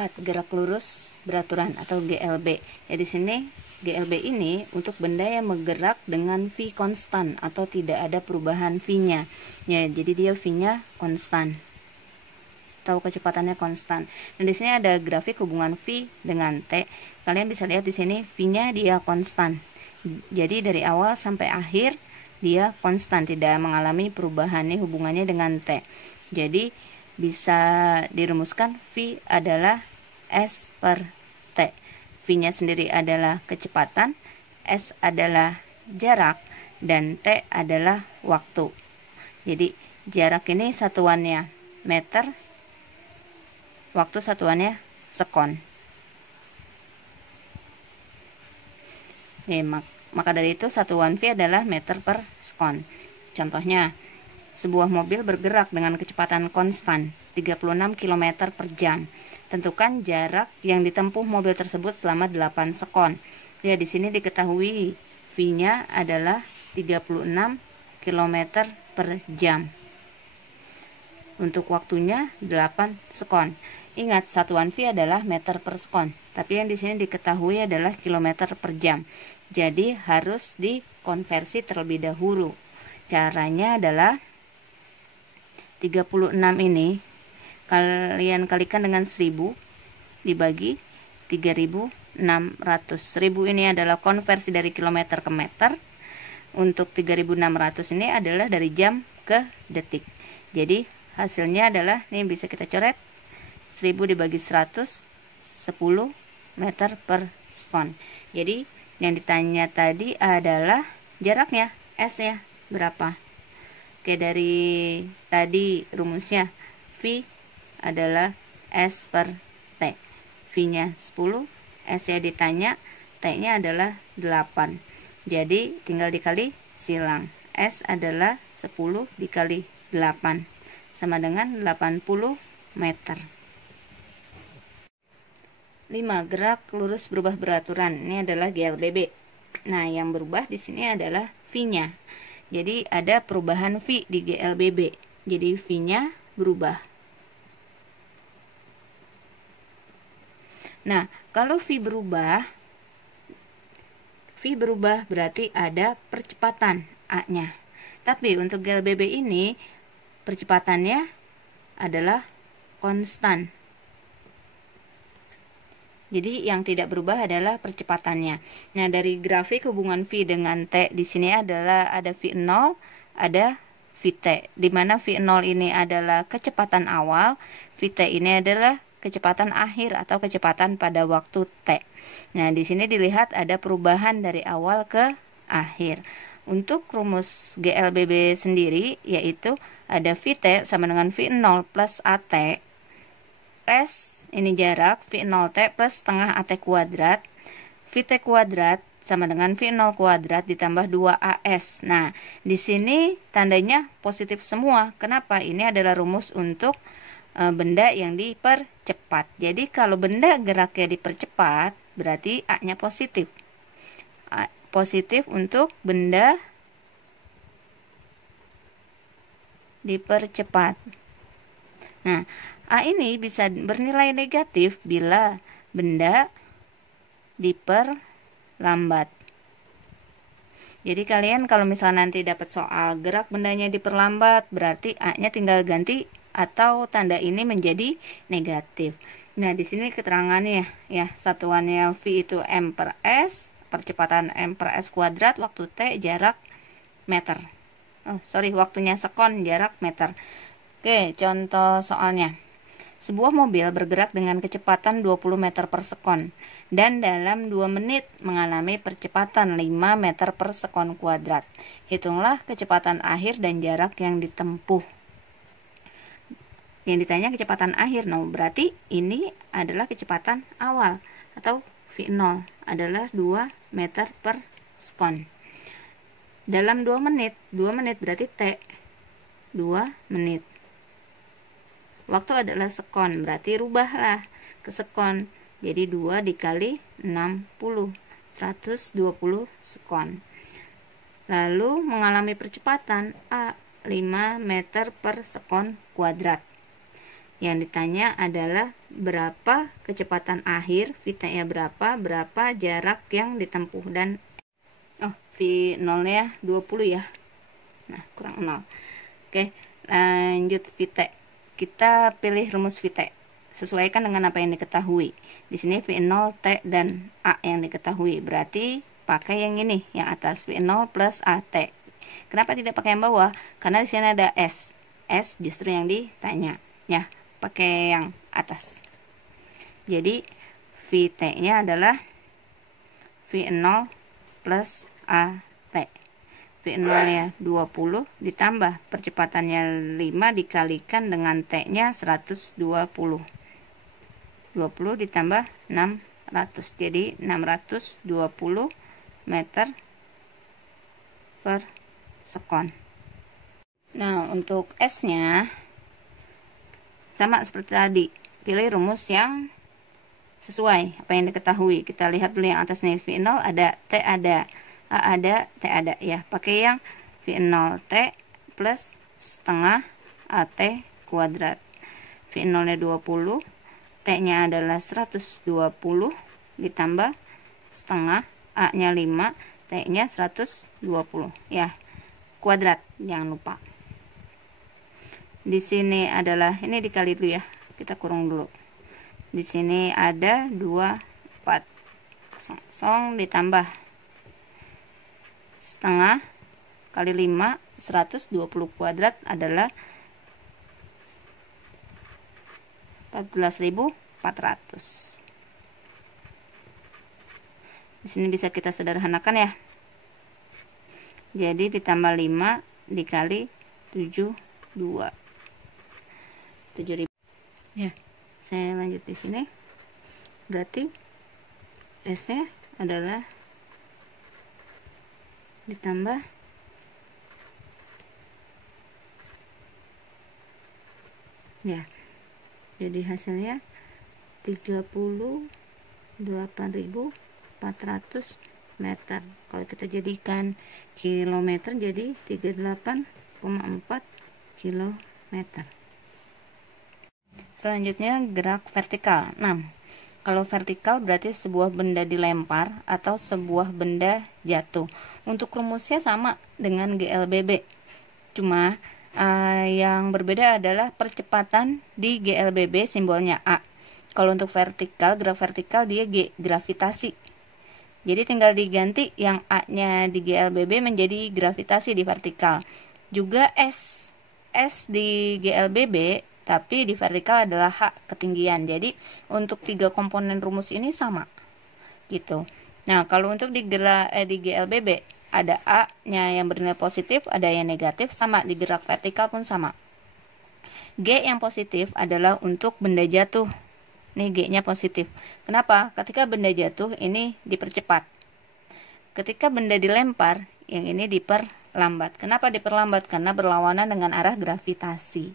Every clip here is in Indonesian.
keempat, gerak lurus beraturan atau GLB. Ya, di sini GLB ini untuk benda yang bergerak dengan V konstan atau tidak ada perubahan V-nya. Ya, jadi dia V-nya konstan atau kecepatannya konstan. Dan di sini ada grafik hubungan V dengan T. Kalian bisa lihat di sini V-nya dia konstan. Jadi dari awal sampai akhir dia konstan, tidak mengalami perubahan nih hubungannya dengan T. Jadi bisa dirumuskan V adalah S per T. V-nya sendiri adalah kecepatan, S adalah jarak, dan T adalah waktu. Jadi jarak ini satuannya meter, waktu satuannya sekon. Maka dari itu satuan V adalah meter per sekon. Contohnya, sebuah mobil bergerak dengan kecepatan konstan 36 km per jam. Tentukan jarak yang ditempuh mobil tersebut selama 8 sekon. Ya, di sini diketahui V-nya adalah 36 km per jam. Untuk waktunya 8 sekon. Ingat, satuan V adalah meter per sekon, tapi yang di sini diketahui adalah kilometer per jam. Jadi harus dikonversi terlebih dahulu. Caranya adalah 36 ini kalian kalikan dengan 1000 dibagi 3600. 1000 ini adalah konversi dari kilometer ke meter. Untuk 3600 ini adalah dari jam ke detik. Jadi hasilnya adalah, ini bisa kita coret, 1000 dibagi 100, 10 meter per sekon. Jadi yang ditanya tadi adalah jaraknya, S-nya berapa. Oke, dari tadi rumusnya V adalah S per T. V-nya 10, S-nya ditanya, T-nya adalah 8. Jadi tinggal dikali silang. S adalah 10 dikali 8 sama dengan 80 meter. 5. Gerak lurus berubah beraturan. Ini adalah GLBB. Nah, yang berubah di sini adalah V-nya. Jadi ada perubahan V di GLBB. Jadi V-nya berubah. Nah, kalau V berubah berarti ada percepatan A-nya. Tapi untuk GLBB ini percepatannya adalah konstan. Jadi yang tidak berubah adalah percepatannya. Nah, dari grafik hubungan V dengan T di sini adalah ada V0, ada Vt. Di mana V0 ini adalah kecepatan awal, Vt ini adalah kecepatan akhir atau kecepatan pada waktu T. Nah, di sini dilihat ada perubahan dari awal ke akhir. Untuk rumus GLBB sendiri yaitu ada Vt sama dengan V0 plus AT. S ini jarak, V0T plus setengah AT kuadrat. Vt kuadrat sama dengan V0 kuadrat ditambah 2AS. Nah, di sini tandanya positif semua. Kenapa? Ini adalah rumus untuk benda yang dipercepat. Jadi kalau benda geraknya dipercepat, berarti A-nya positif. Positif untuk benda dipercepat. Nah, A ini bisa bernilai negatif bila benda diperlambat. Jadi kalian kalau misalnya nanti dapat soal gerak bendanya diperlambat, berarti A-nya tinggal ganti atau tanda ini menjadi negatif. Nah, di sini keterangannya ya, satuannya V itu M per S, percepatan M per S kuadrat, waktu T jarak meter. Waktunya sekon, jarak meter. Oke, contoh soalnya. Sebuah mobil bergerak dengan kecepatan 20 meter per sekon dan dalam 2 menit mengalami percepatan 5 meter per sekon kuadrat. Hitunglah kecepatan akhir dan jarak yang ditempuh. Yang ditanya kecepatan akhir, berarti ini adalah kecepatan awal atau V0 adalah 2 meter per sekon. Dalam 2 menit berarti T 2 menit. Waktu adalah sekon, berarti rubahlah ke sekon. Jadi 2 dikali 60, 120 sekon. Lalu mengalami percepatan A 5 meter per sekon kuadrat. Yang ditanya adalah berapa kecepatan akhir, V-nya berapa jarak yang ditempuh, dan V0 nya 20 ya. Nah, kurang 0. Oke, lanjut VT. Kita pilih rumus VT. Sesuaikan dengan apa yang diketahui. Di sini V0, T, dan A yang diketahui. Berarti pakai yang ini, yang atas, V0 plus AT. Kenapa tidak pakai yang bawah? Karena di sini ada S. S justru yang ditanya. Ya, pakai yang atas. Jadi VT-nya adalah V0 plus AT. V0-nya 20 ditambah percepatannya 5 dikalikan dengan T-nya 120. 20 ditambah 600. Jadi 620 meter per sekon. Nah, untuk S-nya sama seperti tadi. Pilih rumus yang sesuai apa yang diketahui. Kita lihat dulu yang atas nih, V0 ada, T ada, A ada, T ada ya. Pakai yang V0 T plus setengah AT kuadrat. V0 nya 20, T nya adalah 120 ditambah setengah, A nya 5, T nya 120 ya, kuadrat, jangan lupa. Di sini adalah, ini dikali dulu ya, kita kurang dulu. Di sini ada 24, 0 ditambah setengah kali 5, 120 kuadrat adalah 14.400. Di sini bisa kita sederhanakan ya. Jadi ditambah 5 dikali 72. 7.000. Ya, saya lanjut di sini. Berarti S-nya adalah ditambah ya. Jadi hasilnya 38.400 meter. Kalau kita jadikan kilometer jadi 38,4 kilometer. Selanjutnya gerak vertikal. Nah, kalau vertikal berarti sebuah benda dilempar atau sebuah benda jatuh. Untuk rumusnya sama dengan GLBB. Cuma yang berbeda adalah percepatan di GLBB simbolnya A. Kalau untuk vertikal, gerak vertikal dia G, gravitasi. Jadi tinggal diganti yang A-nya di GLBB menjadi gravitasi di vertikal. Juga S di GLBB tapi di vertikal adalah H, ketinggian. Jadi untuk 3 komponen rumus ini sama gitu. Nah, kalau untuk di GLBB ada A-nya yang bernilai positif, ada yang negatif, sama di gerak vertikal pun sama. G yang positif adalah untuk benda jatuh. Nih G-nya positif. Kenapa? Ketika benda jatuh ini dipercepat. Ketika benda dilempar, yang ini diperlambat. Kenapa diperlambat? Karena berlawanan dengan arah gravitasi.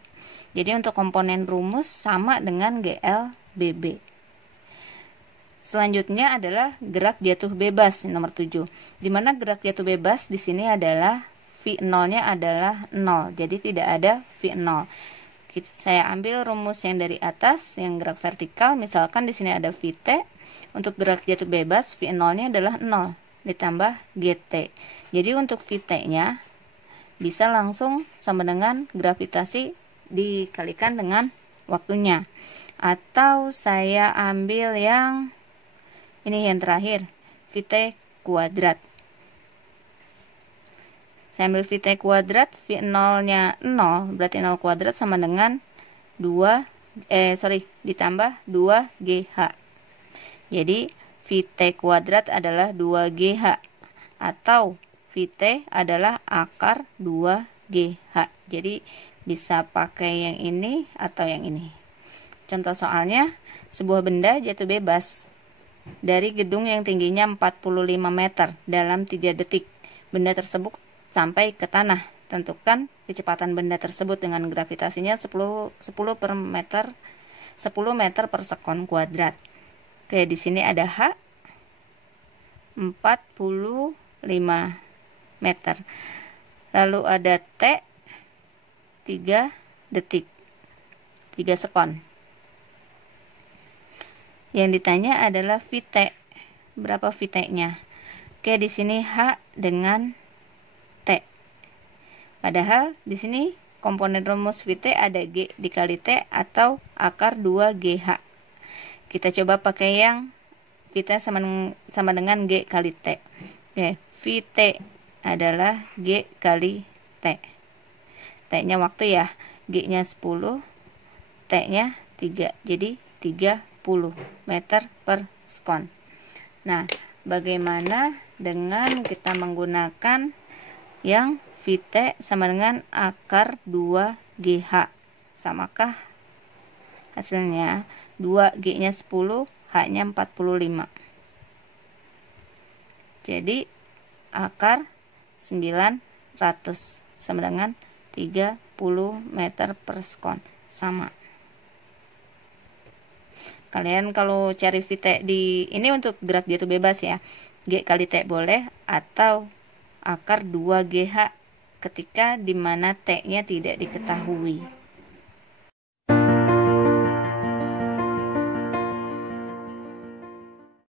Jadi untuk komponen rumus sama dengan GLBB. Selanjutnya adalah gerak jatuh bebas nomor 7. Di mana gerak jatuh bebas di sini adalah V0-nya adalah 0. Jadi tidak ada V0. Saya ambil rumus yang dari atas, yang gerak vertikal. Misalkan di sini ada VT. Untuk gerak jatuh bebas V0-nya adalah 0 ditambah GT. Jadi untuk VT-nya bisa langsung sama dengan gravitasi dikalikan dengan waktunya. Atau saya ambil yang ini yang terakhir, VT kuadrat. Saya ambil VT kuadrat, V0-nya 0, berarti 0 kuadrat sama dengan ditambah 2GH. Jadi VT kuadrat adalah 2GH, atau VT adalah akar 2GH. Jadi bisa pakai yang ini atau yang ini. Contoh soalnya, sebuah benda jatuh bebas dari gedung yang tingginya 45 meter dalam 3 detik. Benda tersebut sampai ke tanah. Tentukan kecepatan benda tersebut dengan gravitasinya 10 meter per sekon kuadrat. Oke, di sini ada H 45 meter. Lalu ada T 3 detik. 3 sekon. Yang ditanya adalah Vt. Berapa Vt-nya? Oke, di sini H dengan T. Padahal di sini komponen rumus Vt ada G dikali T atau akar 2GH. Kita coba pakai yang Vt sama dengan G kali T. Oke, Vt adalah G kali T. T-nya waktu ya. G-nya 10, T-nya 3. Jadi 30 meter per sekon. Nah, bagaimana dengan kita menggunakan yang Vt sama dengan akar 2GH? Samakah hasilnya? 2G-nya 10, H-nya 45. Jadi akar 900 sama dengan 30 meter per sekon. Sama. Kalian kalau cari Vt di ini untuk gerak jatuh bebas ya, G kali T boleh atau akar 2GH ketika dimana T nya tidak diketahui.